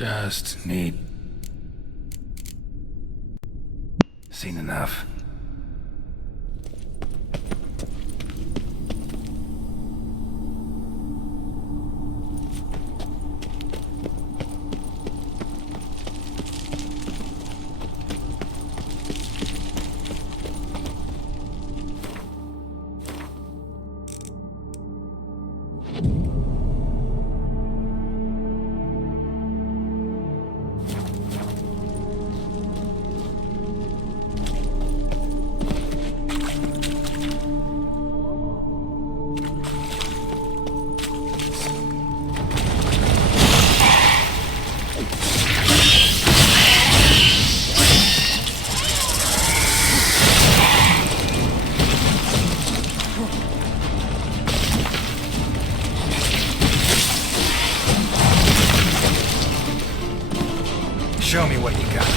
Just need... Seen enough. Show me what you got.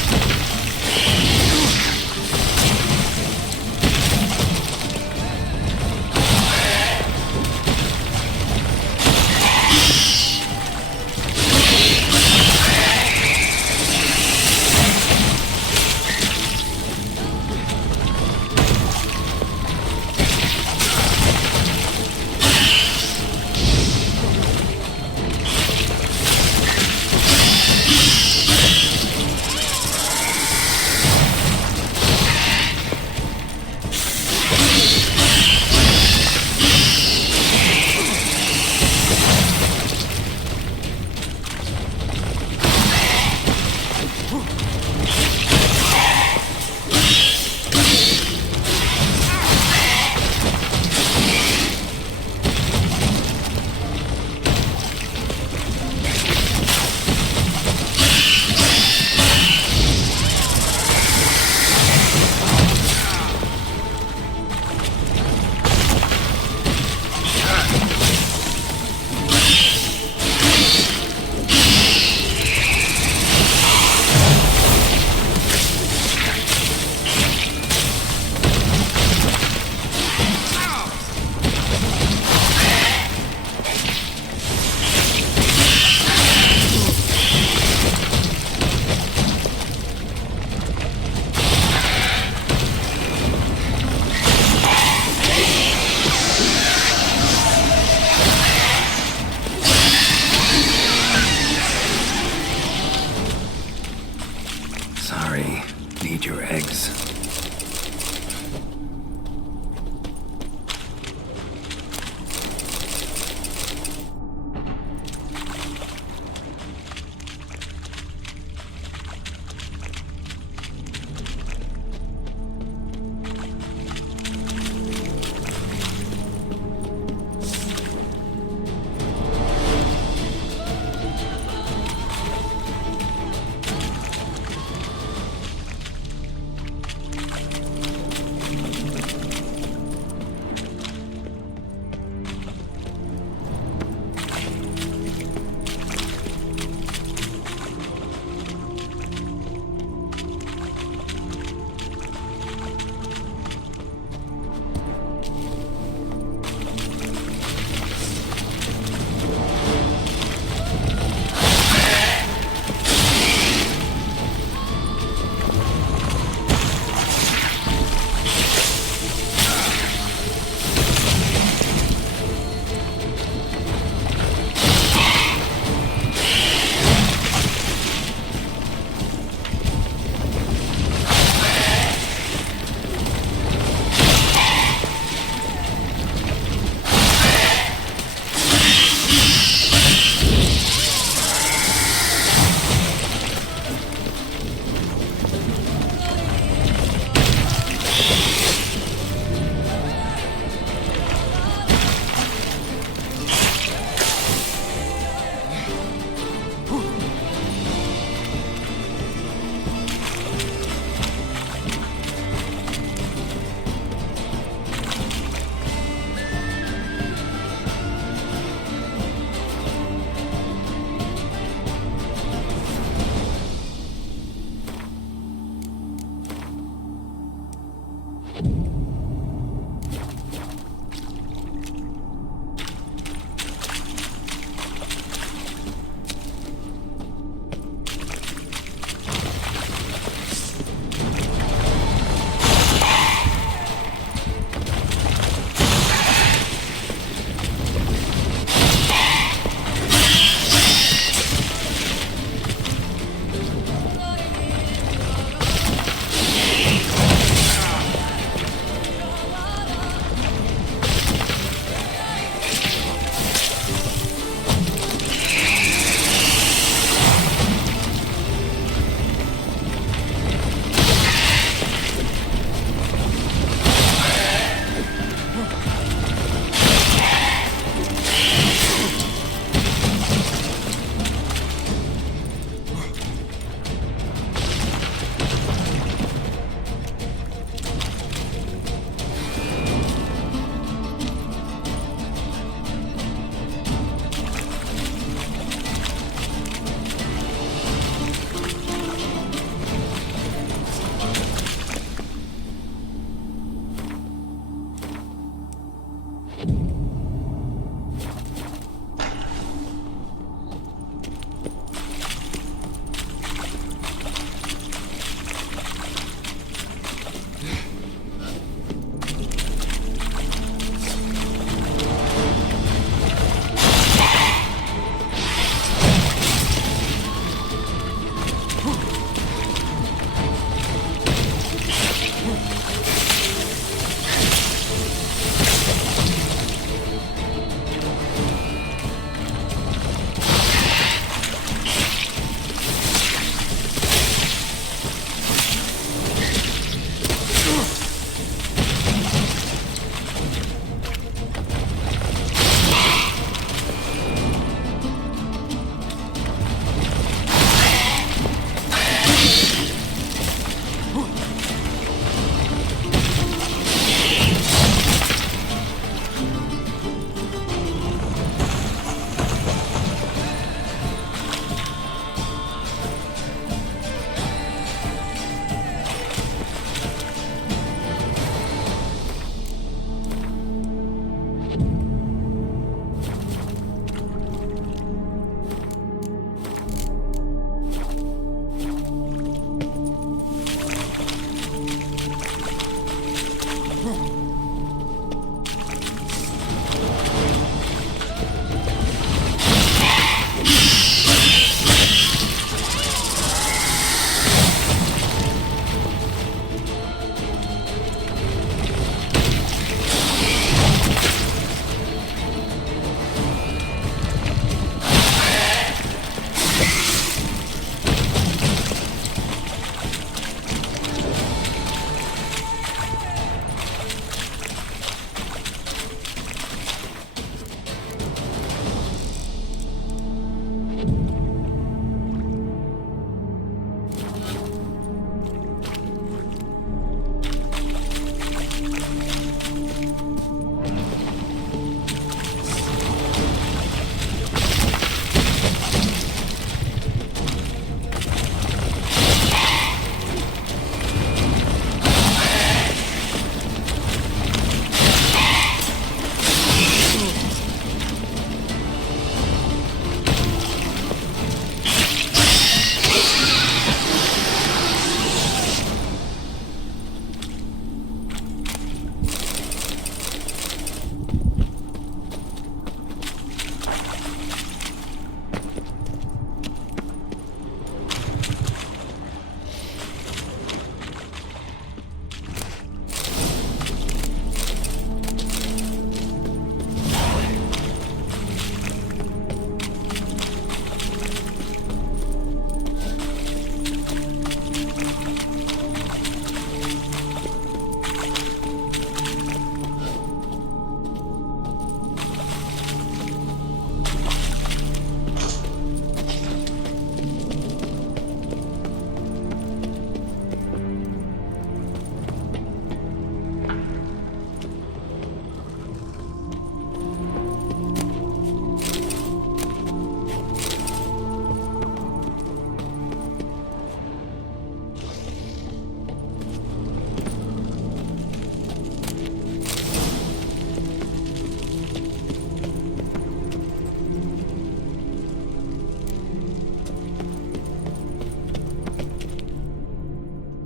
Sorry, need your eggs.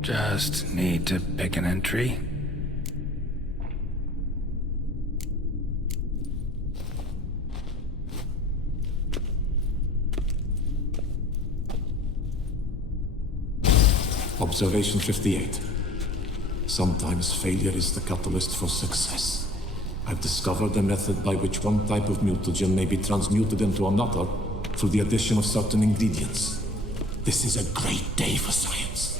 Just need to pick an entry. Observation 58. Sometimes failure is the catalyst for success. I've discovered a method by which one type of mutagen may be transmuted into another through the addition of certain ingredients. This is a great day for science.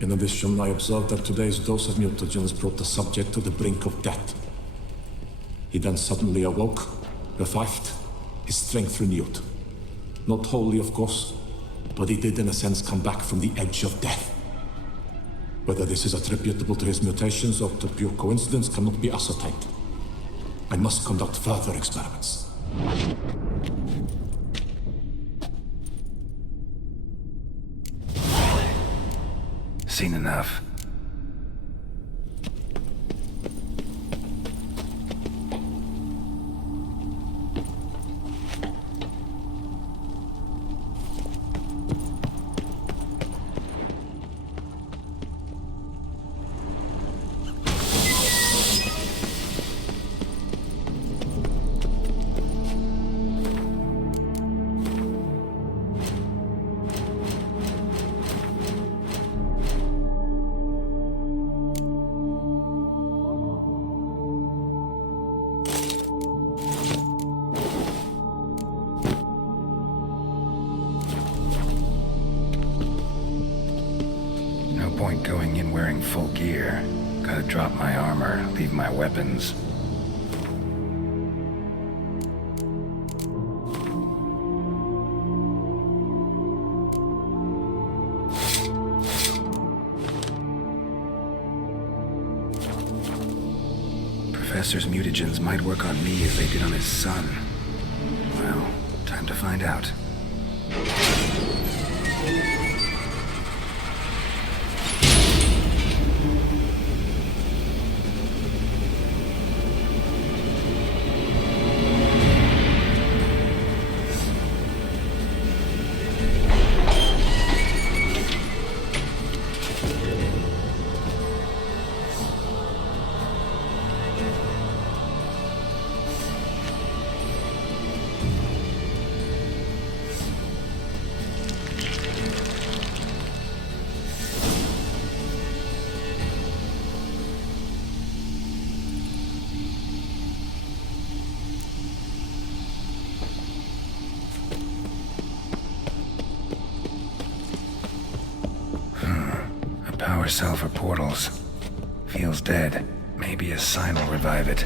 In addition, I observed that today's dose of mutagens brought the subject to the brink of death. He then suddenly awoke, revived, his strength renewed. Not wholly, of course, but he did in a sense come back from the edge of death. Whether this is attributable to his mutations or to pure coincidence cannot be ascertained. I must conduct further experiments. Seen enough. Point going in wearing full gear. Gotta drop my armor, leave my weapons. Professor's mutagens might work on me as they did on his son. Well, time to find out. Power cell for portals. Feels dead. Maybe a sign will revive it.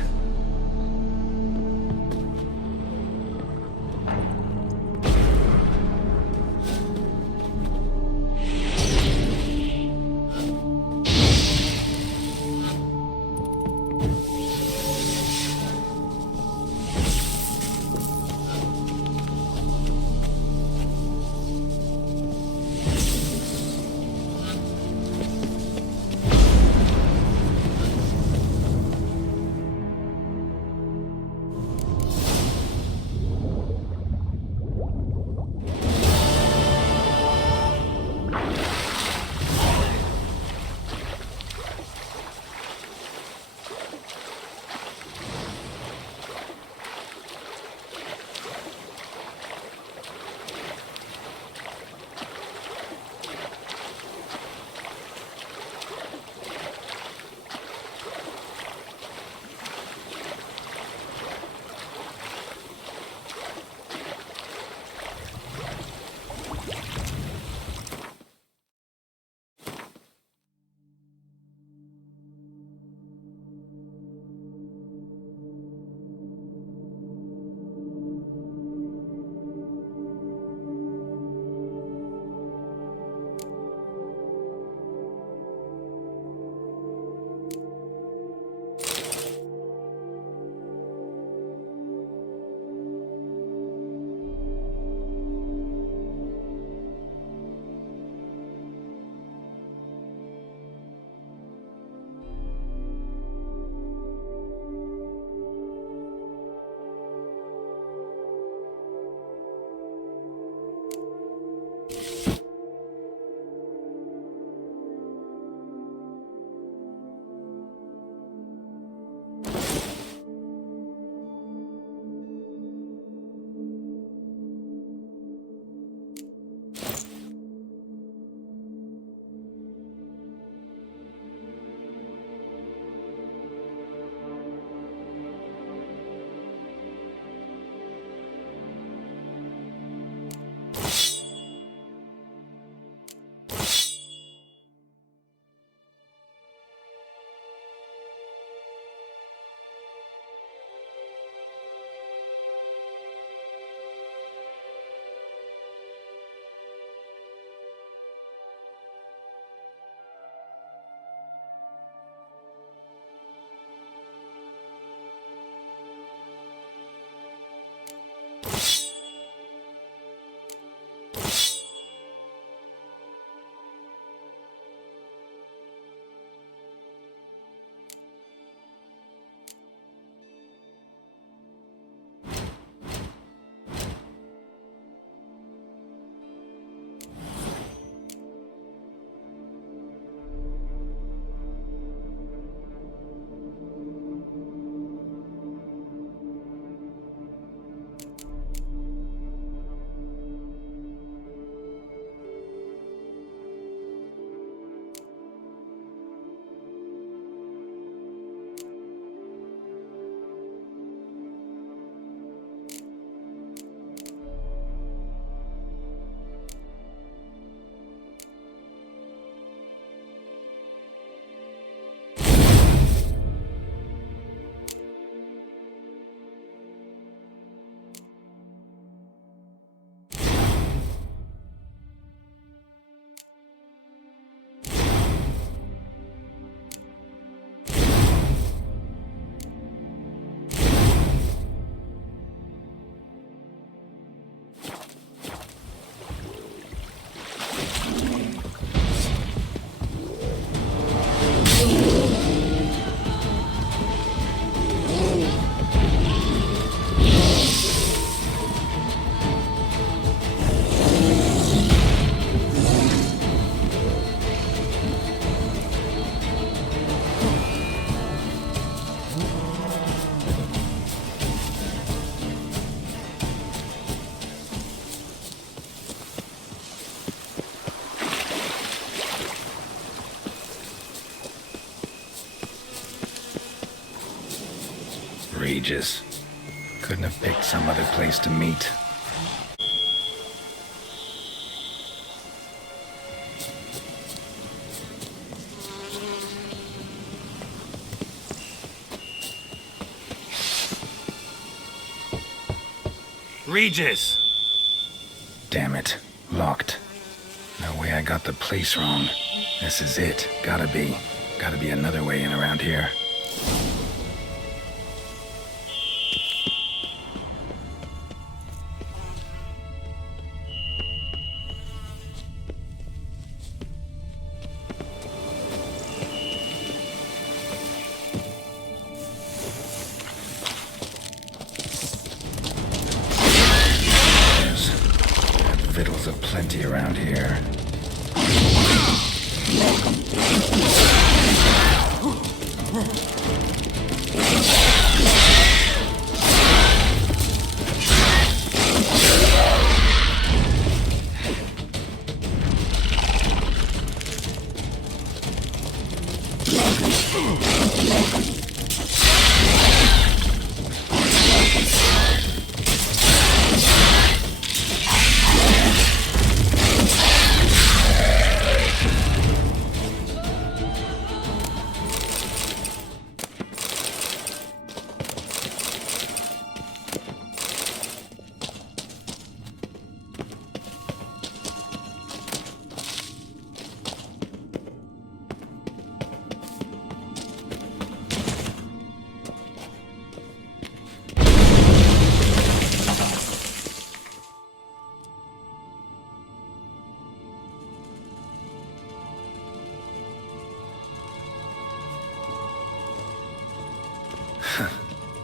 Regis. Couldn't have picked some other place to meet. Regis! Damn it. Locked. No way I got the place wrong. This is it. Gotta be. Gotta be another way in around here. Victuals aplenty around here.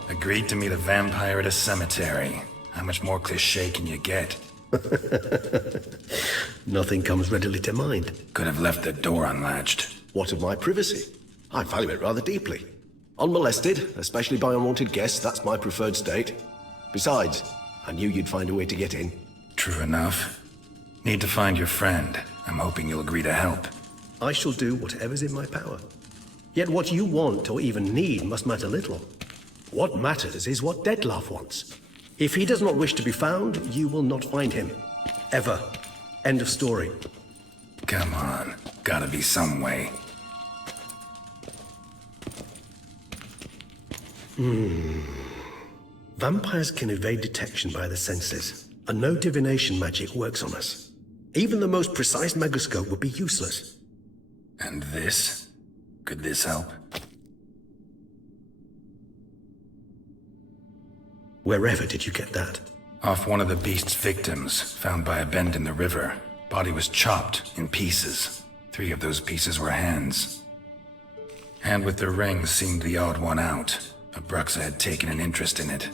Agreed to meet a vampire at a cemetery. How much more cliché can you get? Nothing comes readily to mind. Could have left the door unlatched. What of my privacy? I value it rather deeply. Unmolested, especially by unwanted guests, that's my preferred state. Besides, I knew you'd find a way to get in. True enough. Need to find your friend. I'm hoping you'll agree to help. I shall do whatever's in my power. Yet what you want or even need must matter little. What matters is what Dettlaff wants. If he does not wish to be found, you will not find him. Ever. End of story. Come on. Gotta be some way. Vampires can evade detection by the senses, and no divination magic works on us. Even the most precise megascope would be useless. And this? Could this help? Wherever did you get that? Off one of the beast's victims, found by a bend in the river. Body was chopped in pieces. 3 of those pieces were hands. Hand with the ring seemed the odd one out. Abruxa had taken an interest in it.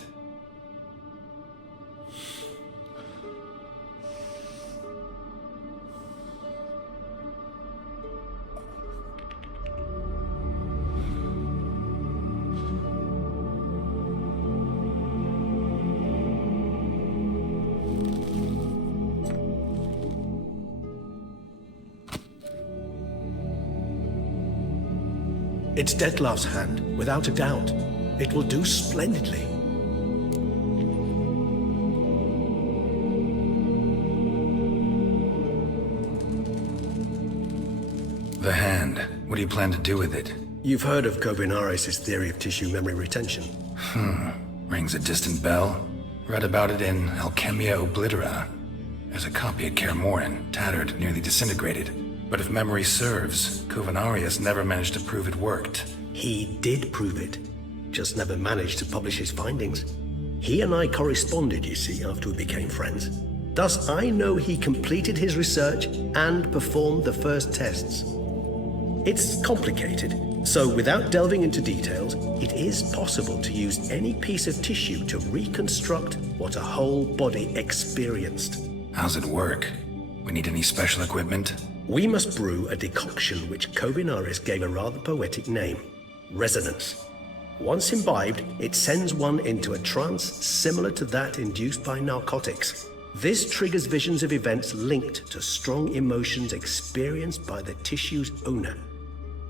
It's Dettlaff's hand, without a doubt. It will do splendidly. The hand. What do you plan to do with it? You've heard of Kovinaris' theory of tissue memory retention. Rings a distant bell. Read about it in Alchemia Oblitera. There's a copy at Kaer Morhen, tattered, nearly disintegrated. But if memory serves, Kovinaris never managed to prove it worked. He did prove it, just never managed to publish his findings. He and I corresponded, you see, after we became friends. Thus, I know he completed his research and performed the first tests. It's complicated, so without delving into details, it is possible to use any piece of tissue to reconstruct what a whole body experienced. How's it work? We need any special equipment? We must brew a decoction which Kovinaris gave a rather poetic name, resonance. Once imbibed, it sends one into a trance similar to that induced by narcotics. This triggers visions of events linked to strong emotions experienced by the tissue's owner.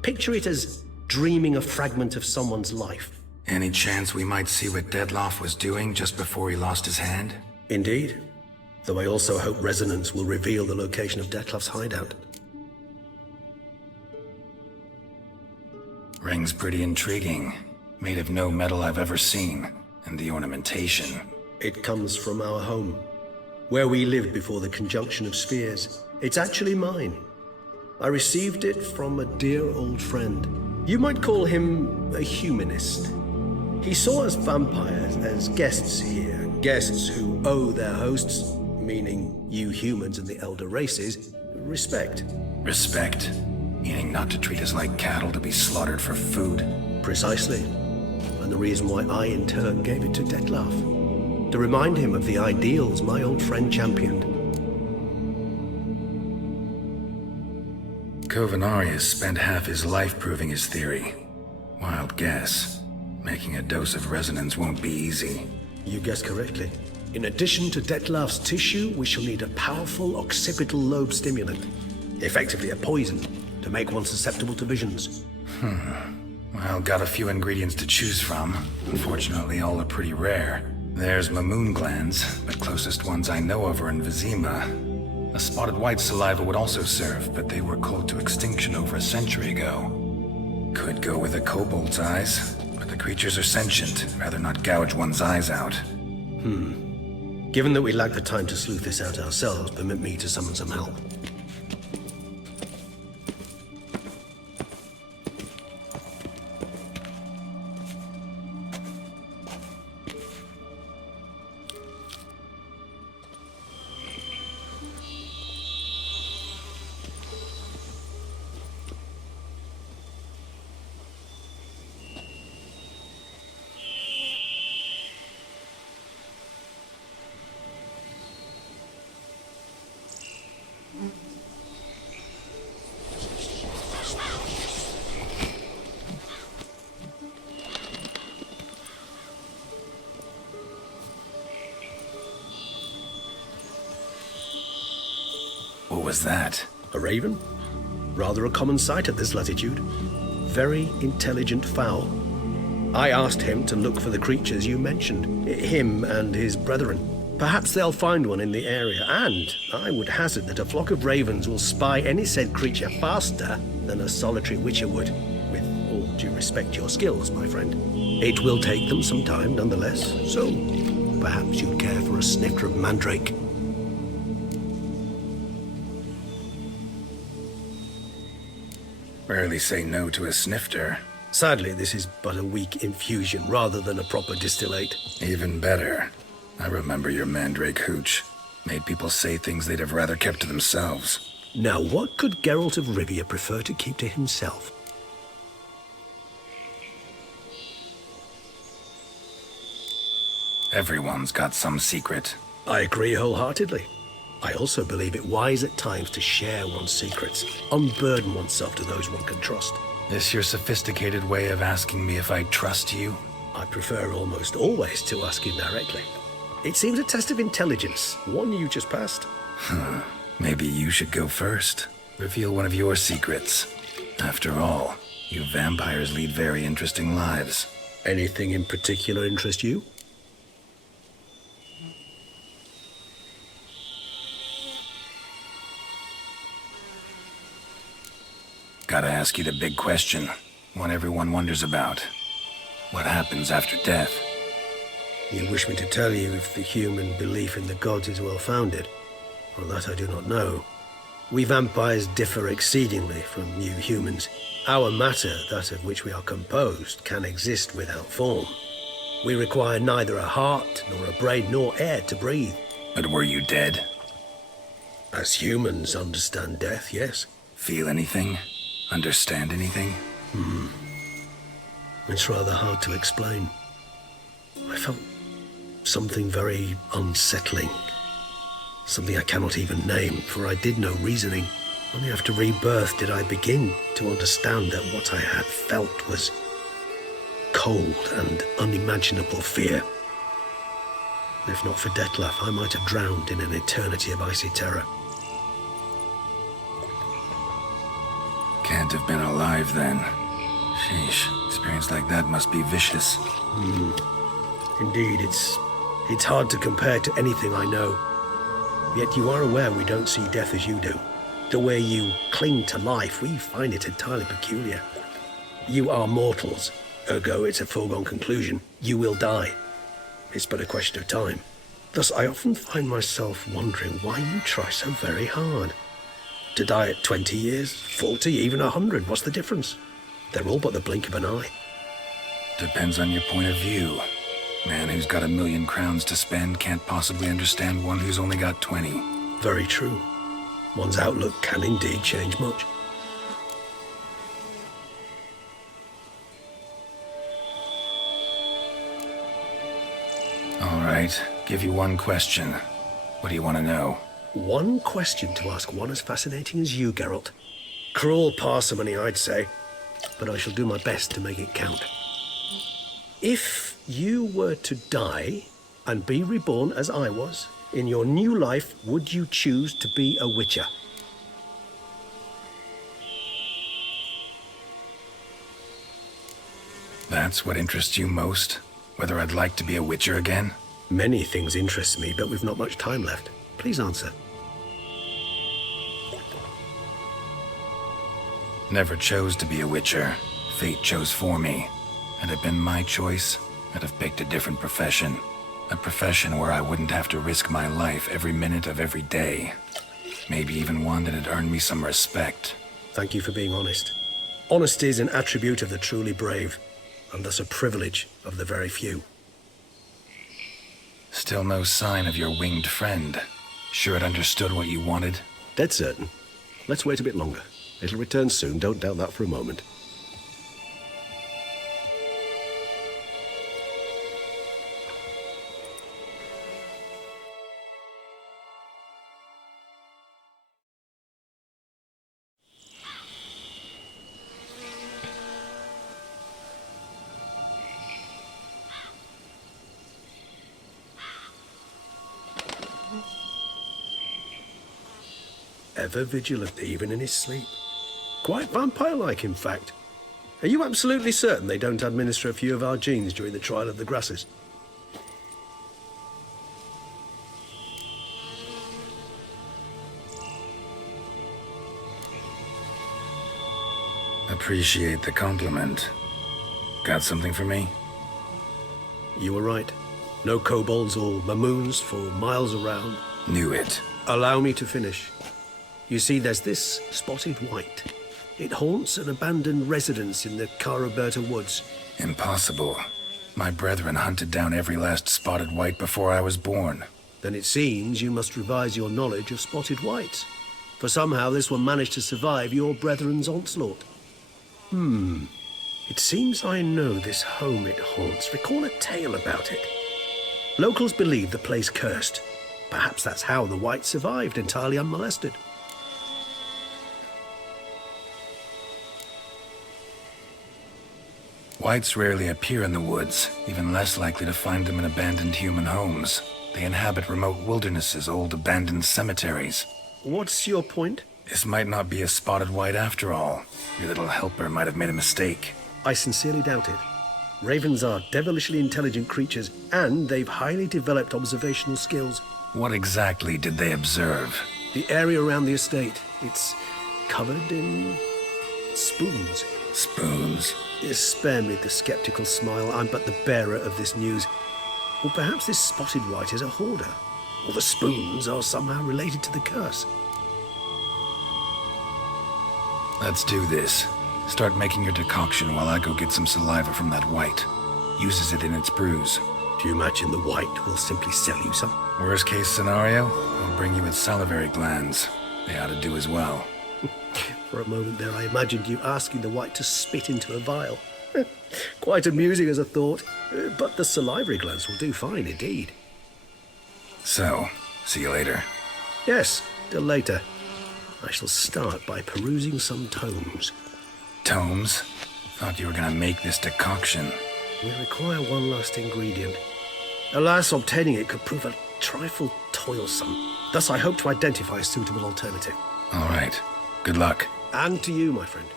Picture it as dreaming a fragment of someone's life. Any chance we might see what Dettlaff was doing just before he lost his hand? Indeed. Though I also hope resonance will reveal the location of Dettlaff's hideout. Ring's pretty intriguing. Made of no metal I've ever seen. And the ornamentation. It comes from our home, where we lived before the conjunction of spheres. It's actually mine. I received it from a dear old friend. You might call him a humanist. He saw us vampires as guests here, guests who owe their hosts, meaning you humans and the elder races, respect. Respect? Meaning not to treat us like cattle to be slaughtered for food? Precisely. And the reason why I, in turn, gave it to Dettlaff. To remind him of the ideals my old friend championed. Covenarius spent half his life proving his theory. Wild guess. Making a dose of resonance won't be easy. You guessed correctly. In addition to Dettlaff's tissue, we shall need a powerful occipital lobe stimulant. Effectively a poison, to make one susceptible to visions. Well, got a few ingredients to choose from. Unfortunately, all are pretty rare. There's Mamoon glands, but closest ones I know of are in Vizima. A spotted white saliva would also serve, but they were cold to extinction over a century ago. Could go with a kobold's eyes, but the creatures are sentient. Rather not gouge one's eyes out. Given that we lack the time to sleuth this out ourselves, permit me to summon some help. What was that? A raven? Rather a common sight at this latitude. Very intelligent fowl. I asked him to look for the creatures you mentioned, him and his brethren. Perhaps they'll find one in the area, and I would hazard that a flock of ravens will spy any said creature faster than a solitary witcher would. With all due respect to your skills, my friend. It will take them some time, nonetheless, so perhaps you'd care for a snifter of mandrake. Rarely say no to a snifter. Sadly, this is but a weak infusion rather than a proper distillate. Even better. I remember your mandrake hooch. Made people say things they'd have rather kept to themselves. Now, what could Geralt of Rivia prefer to keep to himself? Everyone's got some secret. I agree wholeheartedly. I also believe it wise at times to share one's secrets, unburden oneself to those one can trust. This your sophisticated way of asking me if I trust you? I prefer almost always to ask you directly. It seems a test of intelligence, one you just passed. Maybe you should go first. Reveal one of your secrets. After all, you vampires lead very interesting lives. Anything in particular interest you? Gotta ask you the big question. One everyone wonders about. What happens after death? You wish me to tell you if the human belief in the gods is well founded? Well, that I do not know. We vampires differ exceedingly from you humans. Our matter, that of which we are composed, can exist without form. We require neither a heart, nor a brain, nor air to breathe. But were you dead? As humans understand death, yes. Feel anything? Understand anything? It's rather hard to explain. I felt something very unsettling. Something I cannot even name, for I did no reasoning. Only after rebirth did I begin to understand that what I had felt was cold and unimaginable fear. If not for Dettlaff, I might have drowned in an eternity of icy terror. Can't have been alive then. Sheesh, experience like that must be vicious. Indeed, it's hard to compare to anything I know. Yet you are aware we don't see death as you do. The way you cling to life, we find it entirely peculiar. You are mortals, ergo it's a foregone conclusion. You will die. It's but a question of time. Thus, I often find myself wondering why you try so very hard. To die at 20 years, 40, even 100, what's the difference? They're all but the blink of an eye. Depends on your point of view. Man who's got 1,000,000 crowns to spend can't possibly understand one who's only got 20. Very true. One's outlook can indeed change much. All right, give you one question. What do you want to know? One question to ask one as fascinating as you, Geralt. Cruel parsimony, I'd say, but I shall do my best to make it count. If you were to die and be reborn as I was, in your new life, would you choose to be a witcher? That's what interests you most? Whether I'd like to be a witcher again? Many things interest me, but we've not much time left. Please answer. Never chose to be a witcher. Fate chose for me. Had it been my choice, I'd have picked a different profession. A profession where I wouldn't have to risk my life every minute of every day. Maybe even one that had earned me some respect. Thank you for being honest. Honesty is an attribute of the truly brave, and thus a privilege of the very few. Still no sign of your winged friend. Sure it understood what you wanted? Dead certain. Let's wait a bit longer. It'll return soon, don't doubt that for a moment. Ever vigilant, even in his sleep. Quite vampire-like, in fact. Are you absolutely certain they don't administer a few of our genes during the trial of the grasses? Appreciate the compliment. Got something for me? You were right. No kobolds or mamoons for miles around. Knew it. Allow me to finish. You see, there's this spotted white. It haunts an abandoned residence in the Caraberta woods. Impossible. My brethren hunted down every last spotted white before I was born. Then it seems you must revise your knowledge of spotted whites. For somehow this one managed to survive your brethren's onslaught. It seems I know this home it haunts. Recall a tale about it. Locals believe the place cursed. Perhaps that's how the whites survived entirely unmolested. Whites rarely appear in the woods, even less likely to find them in abandoned human homes. They inhabit remote wildernesses, old abandoned cemeteries. What's your point? This might not be a spotted white after all. Your little helper might have made a mistake. I sincerely doubt it. Ravens are devilishly intelligent creatures, and they've highly developed observational skills. What exactly did they observe? The area around the estate, it's covered in spoons. Spoons? Spare me the skeptical smile. I'm but the bearer of this news. Or perhaps this spotted white is a hoarder. Or the spoons are somehow related to the curse. Let's do this. Start making your decoction while I go get some saliva from that white. Uses it in its brews. Do you imagine the white will simply sell you some? Worst case scenario, I'll bring you its salivary glands. They ought to do as well. For a moment there, I imagined you asking the white to spit into a vial. Quite amusing as a thought, but the salivary glands will do fine indeed. So, see you later. Yes, till later. I shall start by perusing some tomes. Tomes? Thought you were gonna make this decoction. We require one last ingredient. Alas, obtaining it could prove a trifle toilsome. Thus, I hope to identify a suitable alternative. All right. Good luck. And to you, my friend.